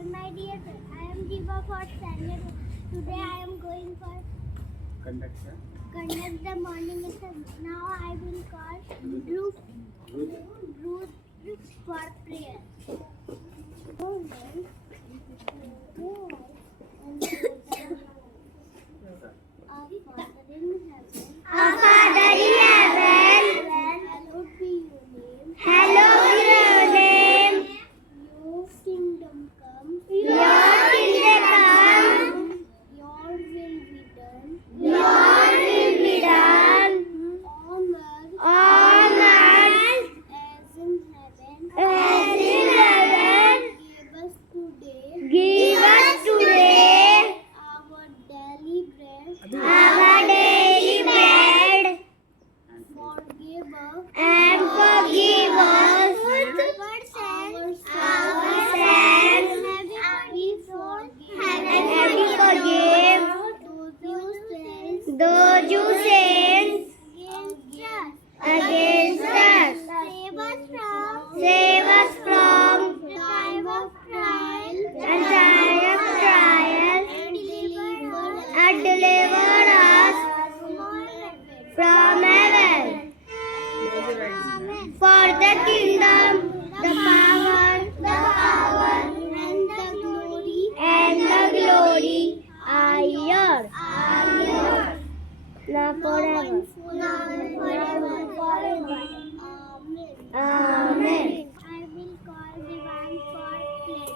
afternoon, my dear friend. I am Jeeva for standard. Today I am going for conduct the morning lesson. Now I will call Ruth for prayer. Our Father in heaven, hallowed be your name. Hallowed be your name. Your kingdom come. Your kingdom come. Your will be done. Your will be done. On earth as in heaven. As in heaven. Give us today our daily bread. Our daily bread. Forgive us and forgive us our sins, and we forgive those who sin against us. Save us from the time of trial, and deliver us from evil. For the kingdom, the power, and the glory are yours. Now forever. Amen. I will call Devan for play.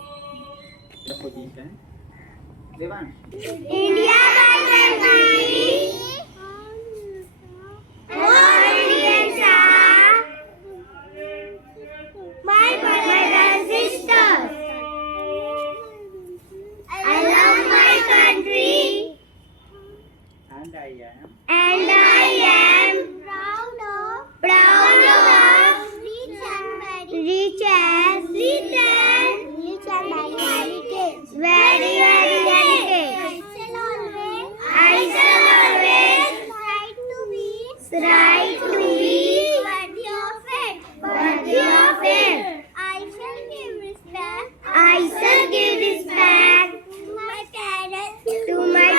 The position. Devan. India by country. My brothers and sisters, I love my country, And I am proud of rich and very heritage. I shall always try to be worthy of it. I shall give respect to my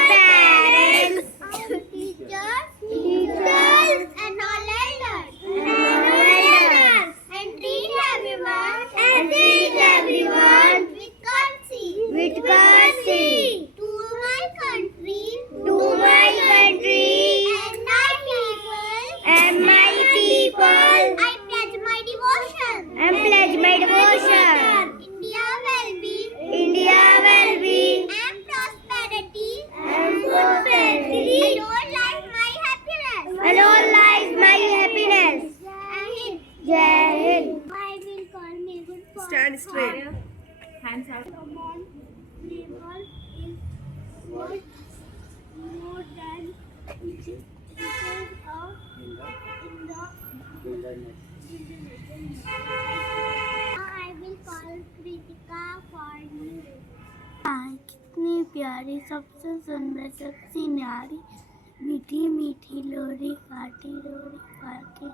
parents, teachers, and all elders, and treat everyone with courtesy. To my country, and my people, I pledge my devotion. India will be, and prosperity. Alone lies my happiness. Jai Hind. I will call me good for Stand straight. Hands out. Come on, labor is what more than because of in the wilderness. I will call Kritika for you. कितनी प्यारी सबसे सुंदर सबसे न्यारी मीठी मीठी लोरी काटी Rory काके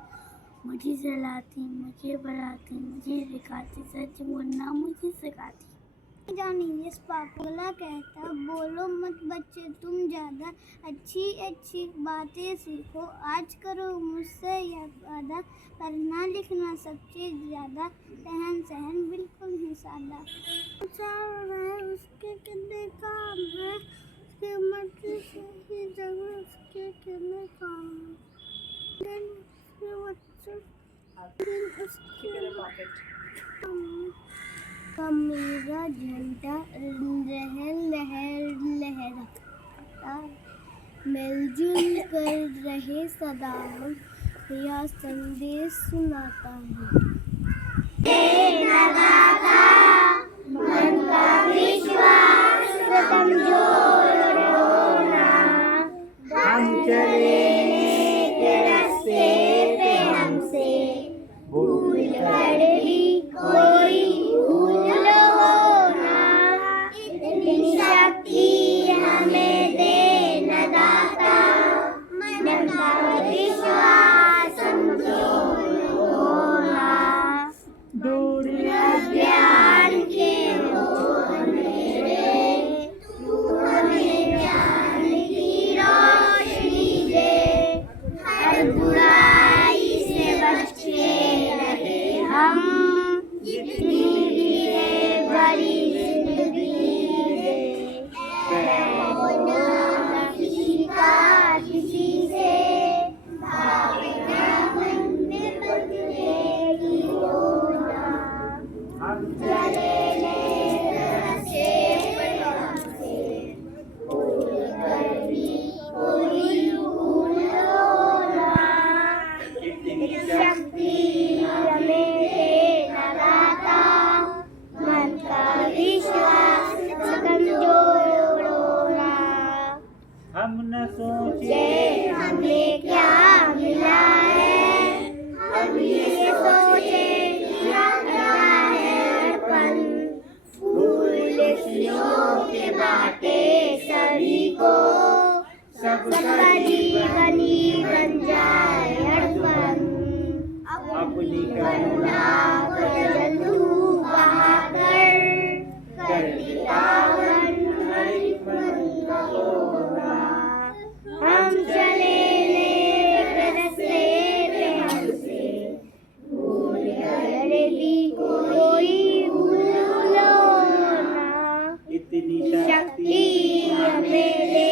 मुझे जलाती मुझे बनाती मुझे सिखाती सच बोलना मुझे सिखाती जानी इस पापोला कहता बोलो मत बच्चे तुम ज़्यादा अच्छी बातें सीखो आज करो मुझसे यह वादा पढ़ना लिखना सबसे ज़्यादा रहन सहन बिल्कुल ही सादा है उसके कितने काम है उसके मर्जी से ही जगह उसके कितने काम है उसके बच्चे का मेरा झंडा लहराता मिलजुल कर रहे सदा हम यह संदेश सुनाता है मन का विश्वास कमजोर होना हम चले के रास्ते पे हमसे भूल कर भी कोई भूल होना इतनी शक्ति हमें देना दाता मन का विश्वास कमजोर होना दूरियां हम चले रस्ते पर से कोई गर्मी कोई भूलोना कितनी शक्ति हमें देना दाता मन का विश्वास कमजोर होना हम न सोचे ये हमें क्या मिला है हम ये सोचे क्या क्या है अर्पण फूल खुशियों के बाटे सभी को सबका जीवनी बन जाए अर्पण अपनी करुणा गजल तू बहाकर कर दी पावन हर एक मन का होना हम चले नेक रास्ते पे हमसे भूल गए भी कोई भूलो ना इतनी शक्ति हमें दे